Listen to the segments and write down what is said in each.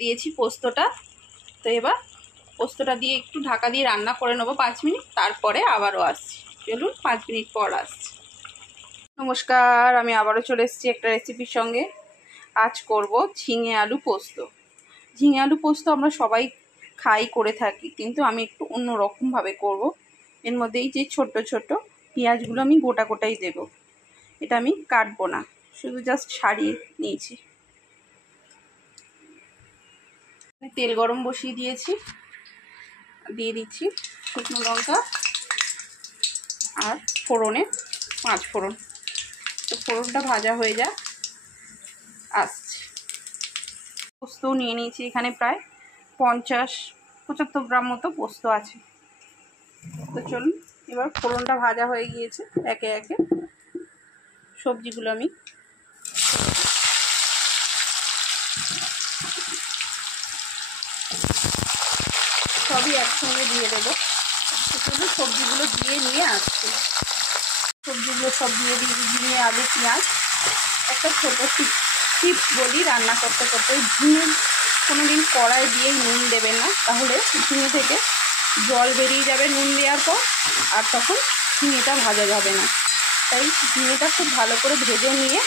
দিয়েছি পোস্তটা। তো এবার পোস্তটা দিয়ে একটু ঢাকা দিয়ে রান্না করে নেবো 5 মিনিট, তারপরে আবারও আসছি। চলুন 5 মিনিট পর আসছি। নমস্কার, আমি আবারও চলে এসেছি একটা রেসিপির সঙ্গে। আজ করব ঝিঙে আলু পোস্ত। ঝিঙে আলু পোস্ত আমরা সবাই খাই, করে থাকি, কিন্তু আমি একটু অন্য রকমভাবে করব। এর মধ্যে এই যে ছোট্ট ছোট্ট পেঁয়াজগুলো আমি গোটা গোটাই দেব। এটা আমি কাটবো না, শুধু জাস্ট ছাড়িয়ে নিয়েছি। তেল গরম বসিয়ে দিয়েছি, দিয়ে দিচ্ছি শুকনো লঙ্কা আর ফোড়নে 5 ফোড়ন। তো ফোড়নটা ভাজা হয়ে যায়, আসছে। পোস্ত নিয়ে নিয়েছি, এখানে প্রায় 50-75 গ্রাম মতো পোস্ত আছে। তো চলুন, এবার ফোড়নটা ভাজা হয়ে গিয়েছে, একে একে সবজিগুলো আমি সবই একসঙ্গে দিয়ে দেবো। তো সবজিগুলো দিয়ে নিয়ে আসছি। সবজিগুলো সব দিয়ে ঝিঙে আলু পেঁয়াজ। একটা ছোটো টিপস বলি রান্না করতে করতে, ঝিঙে কোনো দিন কড়াই দিয়েই নুন দেবেন না, তাহলে ঝিঙে থেকে জল বেরিয়ে যাবে নুন দেওয়ার পর, আর তখন ঝিঙেটা ভাজা যাবে না। তাই ঝিঙেটা খুব ভালো করে ভেজে নিয়ে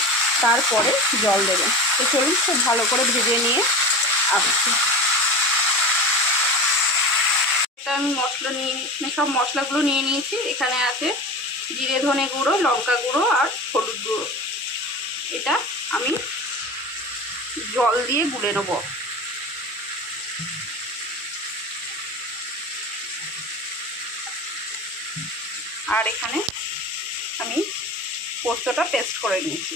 তারপরে জল দেবেন। তো চলুন, খুব ভালো করে ভেজে নিয়ে আসছি। এটা আমি মশলা নিয়ে সব মশলাগুলো নিয়ে নিয়েছি। এখানে আছে জিরে ধনে গুঁড়ো, লঙ্কা গুঁড়ো আর হলুদ গুঁড়ো। এটা আমি জল দিয়ে গুলে নেব। আর এখানে আমি পোস্তটা পেস্ট করে নিয়েছি।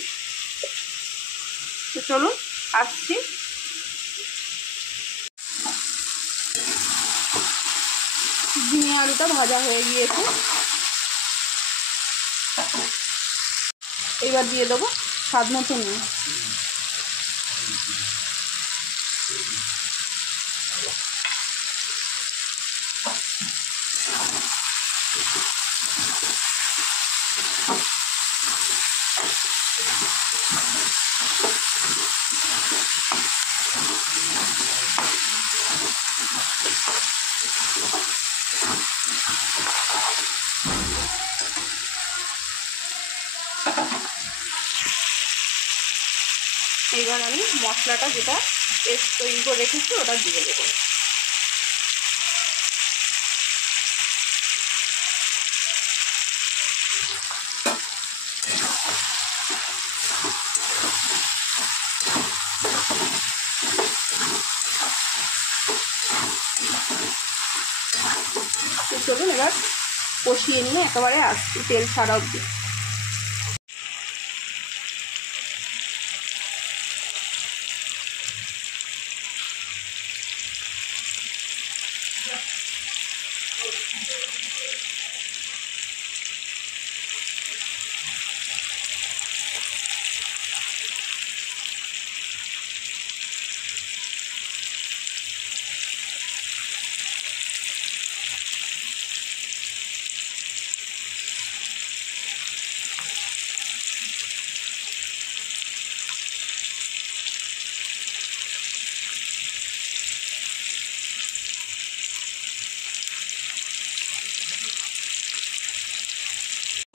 তো চলুন আসছি। ঝিঙে আলুটা ভাজা হয়ে গিয়েছে, এবার দিয়ে দেবো স্বাদ মতো নুন। এইবার আমি মশলাটা যেটা পেস্ট তৈরি করে রেখেছি ওটা দিয়ে দেবো। তো চলুন এবার কষিয়ে নিয়ে একেবারে আসছি তেল ছাড়া অবধি।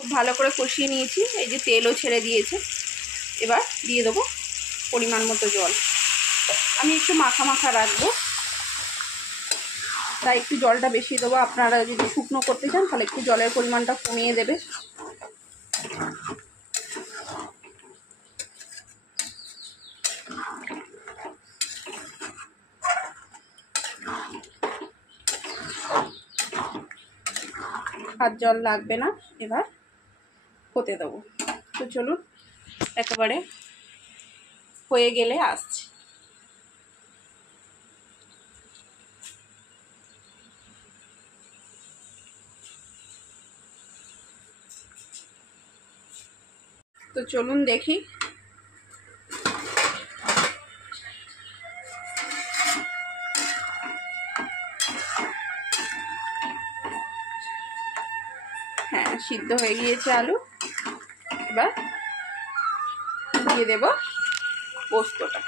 খুব ভালো করে কষিয়ে নিয়েছি, এই যে তেলও ছেড়ে দিয়েছে। এবার দিয়ে দেবো পরিমাণ মতো জল। আমি একটু মাখা মাখা রাখবো, তাই একটু জলটা বেশি দেবো। আপনারা যদি শুকনো করতে চান তাহলে একটু জলের পরিমাণটা কমিয়ে দেবে। আর জল লাগবে না, এবার হতে দেবো। তো চলুন একেবারে হয়ে গেলে আসছি। তো চলুন দেখি। হ্যাঁ, সিদ্ধ হয়ে গিয়েছে আলু। এবার দিয়ে দেব পোস্তটা।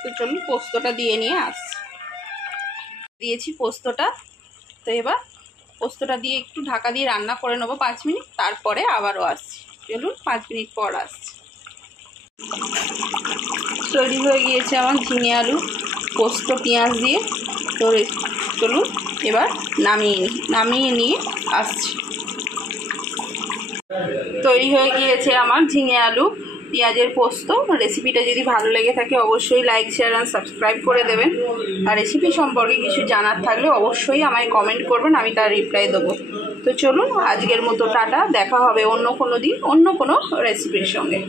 তো চলুন পোস্তটা দিয়ে নিয়ে আসছি। দিয়েছি পোস্তটা, তো এবার পোস্তটা দিয়ে একটু ঢাকা দিয়ে রান্না করে নেবো 5 মিনিট, তারপরে আবারও আসছি। চলুন 5 মিনিট পর আসছি। তৈরি হয়ে গিয়েছে আমার ঝিঙে আলু পোস্ত পেঁয়াজ দিয়ে। তো চলুন এবার নামিয়ে নিয়ে আসছি। তৈরি হয়ে গিয়েছে আমার ঝিঙে আলু পেঁয়াজের পোস্ত। রেসিপিটা যদি ভালো লেগে থাকে অবশ্যই লাইক শেয়ার আর সাবস্ক্রাইব করে দেবেন। আর রেসিপি সম্পর্কে কিছু জানার থাকলে অবশ্যই আমায় কমেন্ট করবেন, আমি তার রিপ্লাই দেবো। তো চলুন আজকের মতো টাটা, দেখা হবে অন্য কোনো দিন অন্য কোনো রেসিপির সঙ্গে।